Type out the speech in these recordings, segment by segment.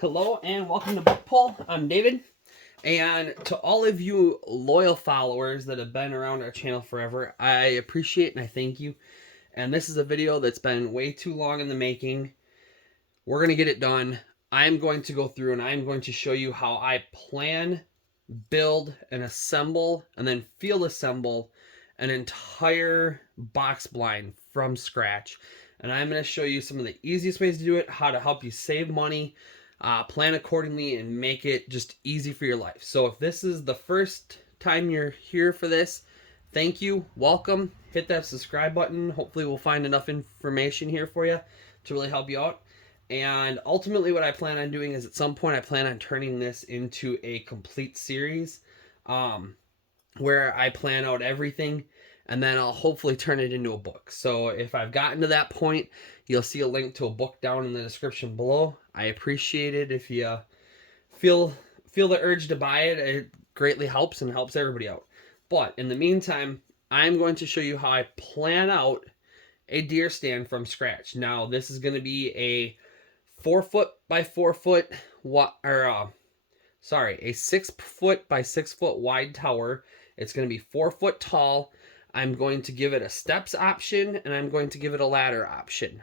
Hello and welcome to BuckPole. I'm David. And to all of you loyal followers that have been around our channel forever, I appreciate and I thank you. And this is a video that's been way too long in the making. We're going to get it done. I'm going to go through and I'm going to show you how I plan, build, and assemble, and then field assemble an entire box blind from scratch. And I'm going to show you some of the easiest ways to do it, how to help you save money, plan accordingly, and make it just easy for your life. So if this is the first time you're here for this, thank you, welcome. Hit that subscribe button. Hopefully we'll find enough information here for you to really help you out. And ultimately what I plan on doing is at some point I plan on turning this into a complete series where I plan out everything, and then I'll hopefully turn it into a book. So if I've gotten to that point, you'll see a link to a book down in the description below. I appreciate it. If you feel the urge to buy it, it greatly helps and helps everybody out. But in the meantime, I'm going to show you how I plan out a deer stand from scratch. Now, this is going to be a 4 foot by 4 foot, a 6 foot by 6 foot wide tower. It's going to be 4 foot tall. I'm going to give it a steps option, and I'm going to give it a ladder option.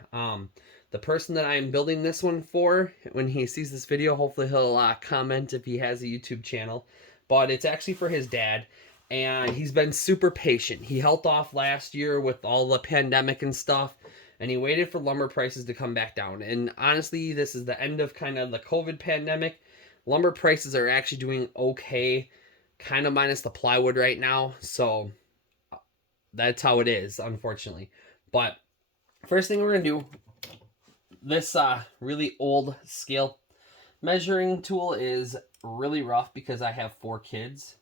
The person that I'm building this one for, when he sees this video, hopefully he'll comment if he has a YouTube channel. But it's actually for his dad, and he's been super patient. He held off last year with all the pandemic and stuff, and he waited for lumber prices to come back down. And honestly, this is the end of kind of the COVID pandemic. Lumber prices are actually doing okay, kind of minus the plywood right now. So that's how it is, unfortunately. But first thing we're going to do, this really old scale measuring tool is really rough because I have 4 kids.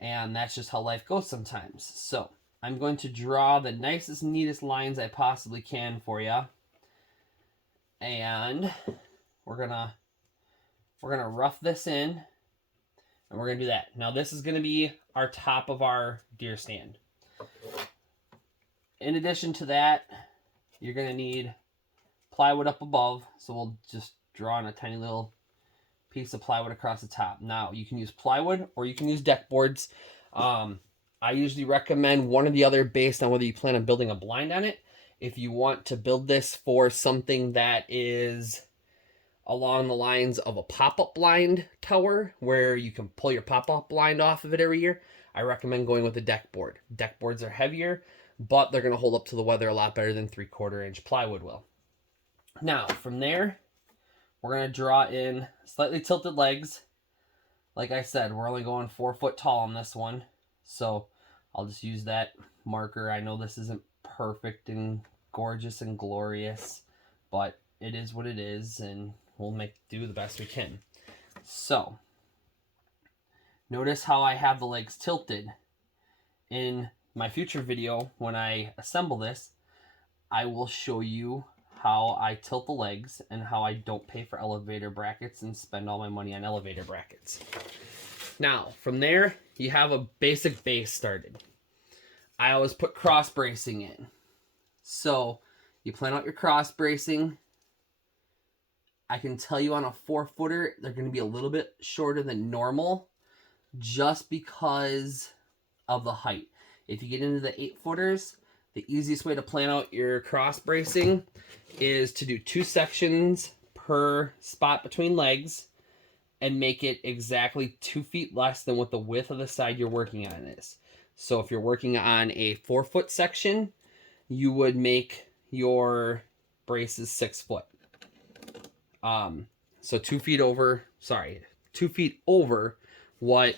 And that's just how life goes sometimes. So I'm going to draw the nicest, neatest lines I possibly can for you. And we're gonna rough this in, and we're gonna do that. Now this is gonna be our top of our deer stand. In addition to that, you're gonna need plywood up above, so we'll just draw on a tiny little piece of plywood across the top. Now you can use plywood or you can use deck boards. I usually recommend one or the other based on whether you plan on building a blind on it. If you want to build this for something that is along the lines of a pop-up blind tower where you can pull your pop-up blind off of it every year, I recommend going with a deck board. Deck boards are heavier, but they're going to hold up to the weather a lot better than 3/4 inch plywood will. Now, from there, we're going to draw in slightly tilted legs. Like I said, we're only going 4 foot tall on this one, so I'll just use that marker. I know this isn't perfect and gorgeous and glorious, but it is what it is, and we'll do the best we can. So, notice how I have the legs tilted. In my future video, when I assemble this, I will show you how I tilt the legs and how I don't pay for elevator brackets and spend all my money on elevator brackets. Now, from there, you have a basic base started. I always put cross bracing in. So, you plan out your cross bracing. I can tell you on a 4-footer, they're going to be a little bit shorter than normal just because of the height. If you get into the 8-footers, the easiest way to plan out your cross bracing is to do 2 sections per spot between legs and make it exactly 2 feet less than what the width of the side you're working on is. So if you're working on a 4-foot section, you would make your braces 6 foot. So 2 feet over what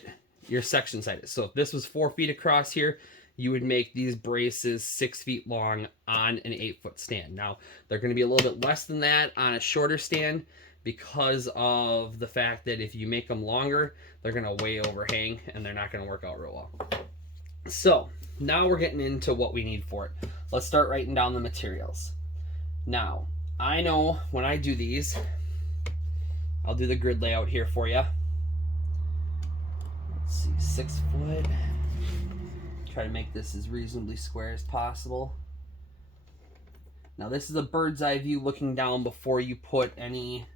your section side is. So if this was 4 feet across here, you would make these braces 6 feet long on an 8-foot stand. Now, they're going to be a little bit less than that on a shorter stand because of the fact that if you make them longer, they're going to way overhang and they're not going to work out real well. So, now we're getting into what we need for it. Let's start writing down the materials. Now, I know when I do these, I'll do the grid layout here for you. Let's see, 6 foot. Try to make this as reasonably square as possible. Now this is a bird's eye view looking down before you put any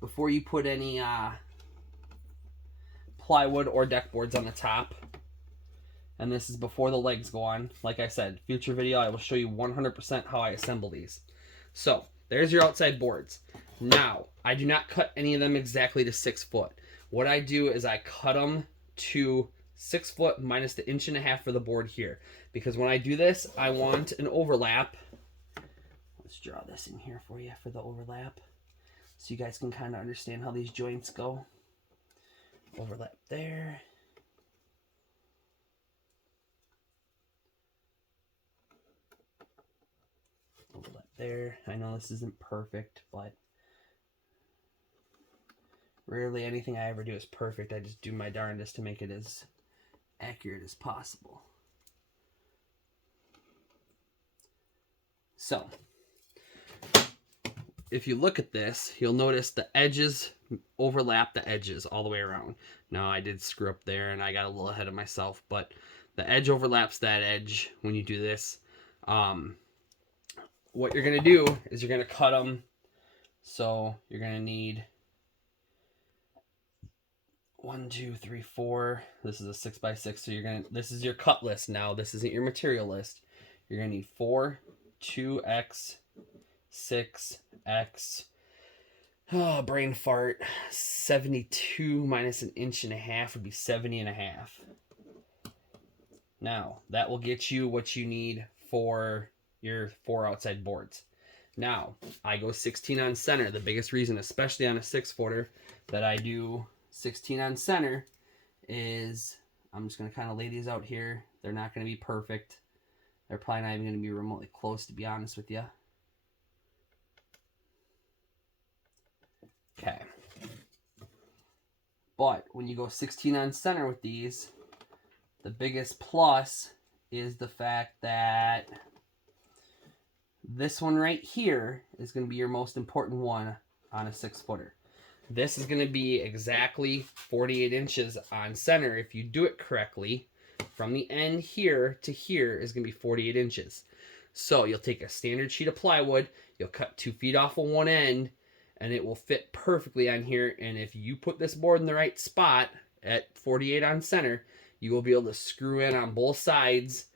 before you put any plywood or deck boards on the top, and this is before the legs go on. Like I said, future video I will show you 100% how I assemble these. So there's your outside boards. Now I do not cut any of them exactly to 6 foot. What I do is I cut them to 6 foot minus the 1.5 inches for the board here, because when I do this I want an overlap. Let's draw this in here for you for the overlap so you guys can kind of understand how these joints go. Overlap there. Overlap there. I know this isn't perfect, but rarely anything I ever do is perfect. I just do my darndest to make it as accurate as possible. So, if you look at this, you'll notice the edges overlap the edges all the way around. Now, I did screw up there and I got a little ahead of myself, but the edge overlaps that edge when you do this. What you're going to do is you're going to cut them. So you're going to need 1, 2, 3, 4. This is a 6x6. So this is your cut list now. This isn't your material list. You're going to need 4, 2x, 6x. Oh, brain fart. 72 minus 1.5 inches would be 70.5. Now, that will get you what you need for your 4 outside boards. Now, I go 16 on center. The biggest reason, especially on a 6-footer, that I do 16 on center is I'm just going to kind of lay these out here. They're not going to be perfect. They're probably not even going to be remotely close, to be honest with you. Okay. But when you go 16 on center with these, the biggest plus is the fact that this one right here is going to be your most important one on a 6-footer. This is going to be exactly 48 inches on center. If you do it correctly, from the end here to here is going to be 48 inches. So you'll take a standard sheet of plywood, you'll cut 2 feet off of one end, and it will fit perfectly on here. And if you put this board in the right spot at 48 on center, you will be able to screw in on both sides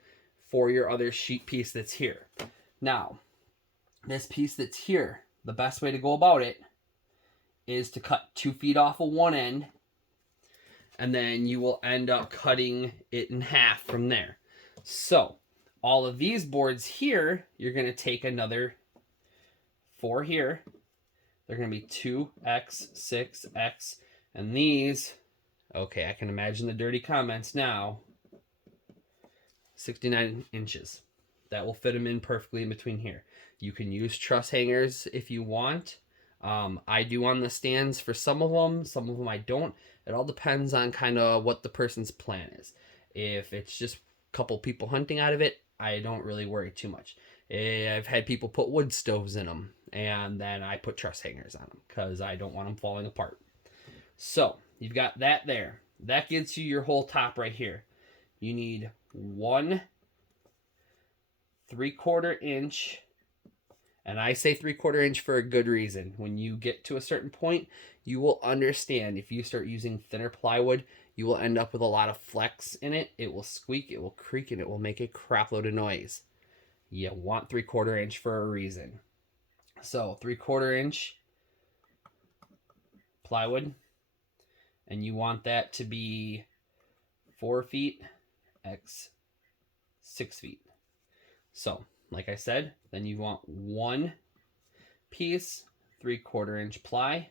for your other sheet piece that's here. Now, this piece that's here, the best way to go about it is to cut 2 feet off of one end, and then you will end up cutting it in half from there. So, all of these boards here, you're going to take another 4 here. They're going to be 2x, 6x, and these, okay, I can imagine the dirty comments now, 69 inches. That will fit them in perfectly in between here. You can use truss hangers if you want. I do on the stands for some of them I don't. It all depends on kind of what the person's plan is. If it's just a couple people hunting out of it, I don't really worry too much. I've had people put wood stoves in them, and then I put truss hangers on them because I don't want them falling apart. So you've got that there. That gets you your whole top right here. You need 1 3/4 inch, and I say 3/4 inch for a good reason. When you get to a certain point, you will understand if you start using thinner plywood, you will end up with a lot of flex in it. It will squeak, it will creak, and it will make a crap load of noise. You want 3/4 inch for a reason. So 3/4 inch plywood, and you want that to be 4 feet x 6 feet. So, like I said, then you want 1 piece, 3/4 inch ply,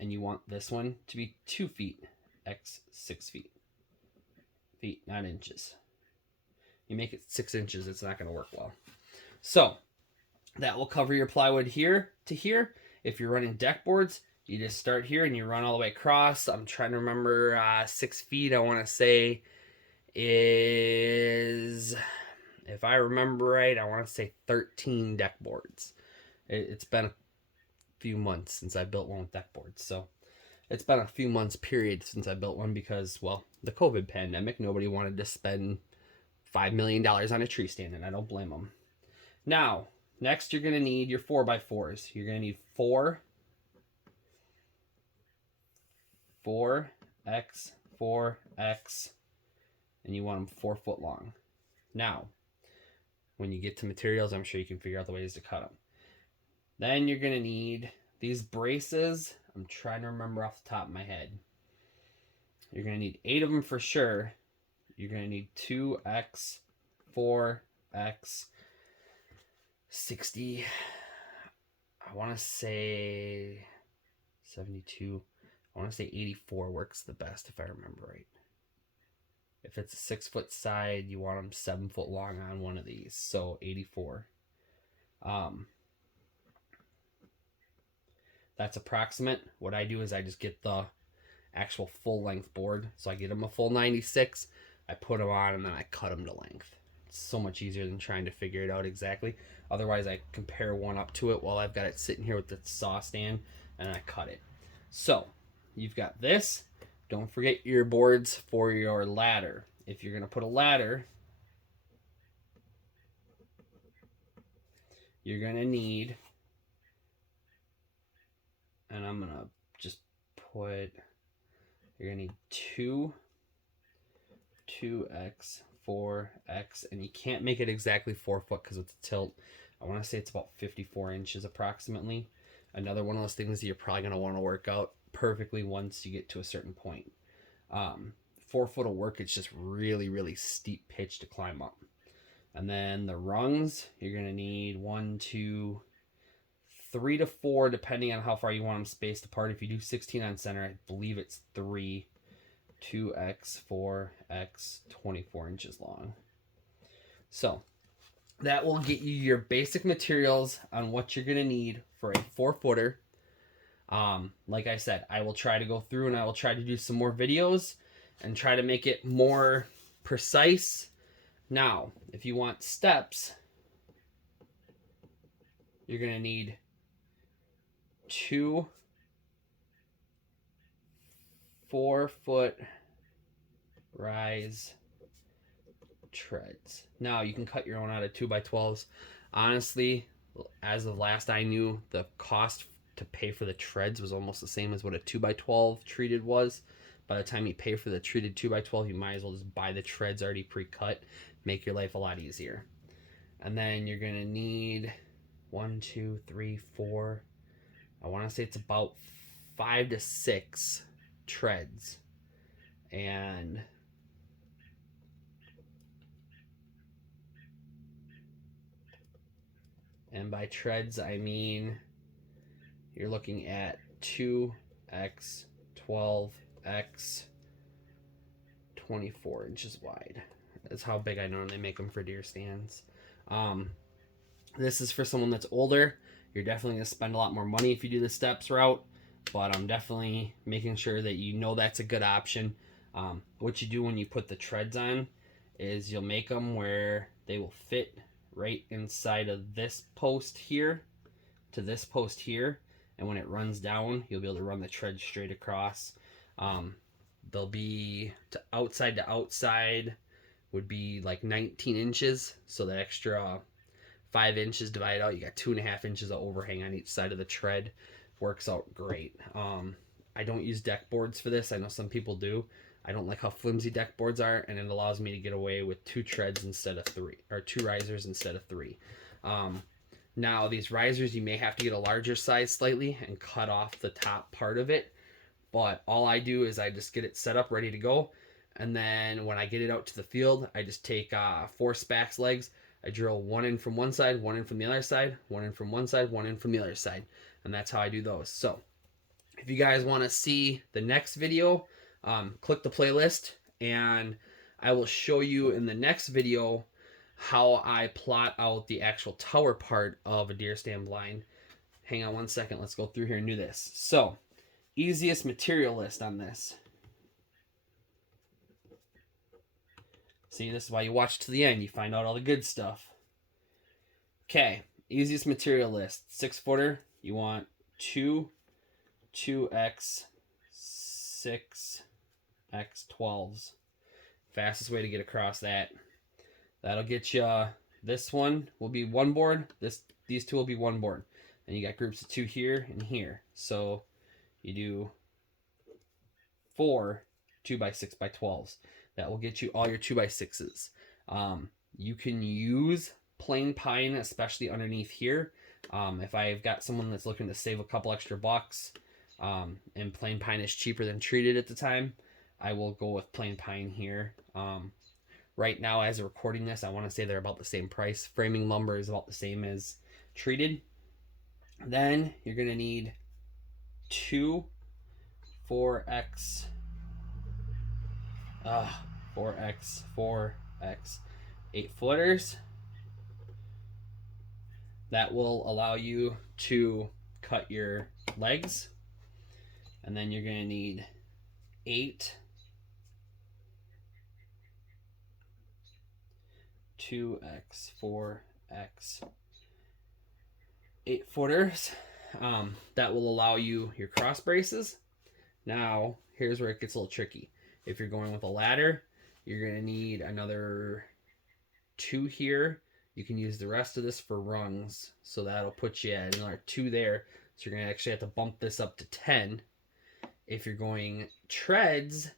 and you want this one to be 2 feet x 6 feet. Feet, not inches. You make it 6 inches, it's not going to work well. So, that will cover your plywood here to here. If you're running deck boards, you just start here and you run all the way across. I'm trying to remember 6 feet, I want to say, is, if I remember right, I want to say 13 deck boards. It's been a few months since I built one with deck boards. So it's been a few months period since I built one because, well, the COVID pandemic, nobody wanted to spend $5 million on a tree stand, and I don't blame them. Now, next you're going to need your 4x4s. You're going to need 4 4x, 4x, and you want them 4 foot long. Now, when you get to materials, I'm sure you can figure out the ways to cut them. Then you're going to need these braces. I'm trying to remember off the top of my head. You're going to need 8 of them for sure. You're going to need 2x, 4x, 60. I want to say 72. I want to say 84 works the best if I remember right. If it's a 6 foot side, you want them 7 foot long on one of these. So 84. That's approximate. What I do is I just get the actual full length board. So I get them a full 96. I put them on and then I cut them to length. It's so much easier than trying to figure it out exactly. Otherwise, I compare one up to it while I've got it sitting here with the saw stand and I cut it. So you've got this. Don't forget your boards for your ladder. If you're going to put a ladder, you're going to need, and I'm going to just put, you're going to need 2x, 4x, and you can't make it exactly 4 foot because it's a tilt. I want to say it's about 54 inches approximately. Another one of those things that you're probably going to want to work out perfectly once you get to a certain point. 4 foot will work. It's just really, really steep pitch to climb up. And then the rungs, you're going to need 1, 2, 3 to 4, depending on how far you want them spaced apart. If you do 16 on center, I believe it's 3, 2x, 4x, 24 inches long. So that will get you your basic materials on what you're going to need for a 4 footer. Like I said, I will try to go through and I will try to do some more videos and try to make it more precise. Now, if you want steps, you're going to need 2 4 foot rise treads. Now, you can cut your own out of 2x12s. Honestly, as of last I knew, the cost to pay for the treads was almost the same as what a 2x12 treated was. By the time you pay for the treated 2x12, you might as well just buy the treads already pre-cut. Make your life a lot easier. And then you're going to need 1, 2, 3, 4. I want to say it's about 5 to 6 treads. And by treads, I mean you're looking at 2x, 12x, 24 inches wide. That's how big I normally make them for deer stands. This is for someone that's older. You're definitely going to spend a lot more money if you do the steps route, but I'm definitely making sure that you know that's a good option. What you do when you put the treads on is you'll make them where they will fit right inside of this post here to this post here, and when it runs down, you'll be able to run the tread straight across. They'll be to outside would be like 19 inches, so that extra 5 inches divided out, you got 2.5 inches of overhang on each side of the tread. Works out great. I don't use deck boards for this. I know some people do. I don't like how flimsy deck boards are, and it allows me to get away with 2 treads instead of 3, or 2 risers instead of 3. Now, these risers, you may have to get a larger size slightly and cut off the top part of it, but all I do is I just get it set up, ready to go, and then when I get it out to the field, I just take 4 Spax legs. I drill 1 in from one side, 1 in from the other side, 1 in from one side, 1 in from the other side, and that's how I do those. So, if you guys want to see the next video, click the playlist, and I will show you in the next video how I plot out the actual tower part of a deer stand blind. Hang on one second. Let's go through here and do this. So, easiest material list on this. See, this is why you watch to the end. You find out all the good stuff. Okay, easiest material list. 6 footer, you want 2x, 6x 12s. Fastest way to get across that. That'll get you, this one will be 1 board, these 2 will be 1 board. And you got groups of 2 here and here. So you do 4 2x6x12s. That will get you all your 2x6s. You can use plain pine, especially underneath here. If I've got someone that's looking to save a couple extra bucks, and plain pine is cheaper than treated at the time, I will go with plain pine here. Right now, as of recording this, I want to say they're about the same price. Framing lumber is about the same as treated. Then you're going to need 2 4x 8-footers. That will allow you to cut your legs. And then you're going to need 8 2x 4x 8-footers. That will allow you your cross braces. Now, here's where it gets a little tricky. If you're going with a ladder, you're going to need another 2 here. You can use the rest of this for rungs, so that'll put you at another 2 there. So you're going to actually have to bump this up to 10. If you're going treads,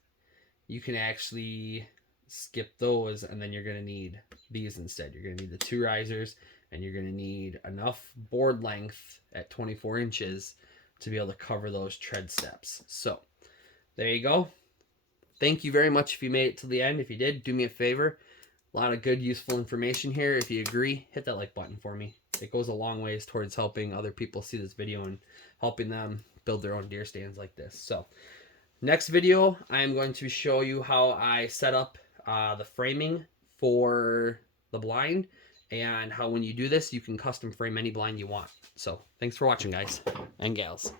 you can actually skip those, and then you're going to need these instead. You're going to need the 2 risers, and you're going to need enough board length at 24 inches to be able to cover those tread steps. So there you go. Thank you very much if you made it to the end. If you did, do me a favor. A lot of good, useful information here. If you agree, hit that like button for me. It goes a long ways towards helping other people see this video and helping them build their own deer stands like this. So next video, I'm going to show you how I set up the framing for the blind, and how when you do this, you can custom frame any blind you want. So thanks for watching, guys and gals.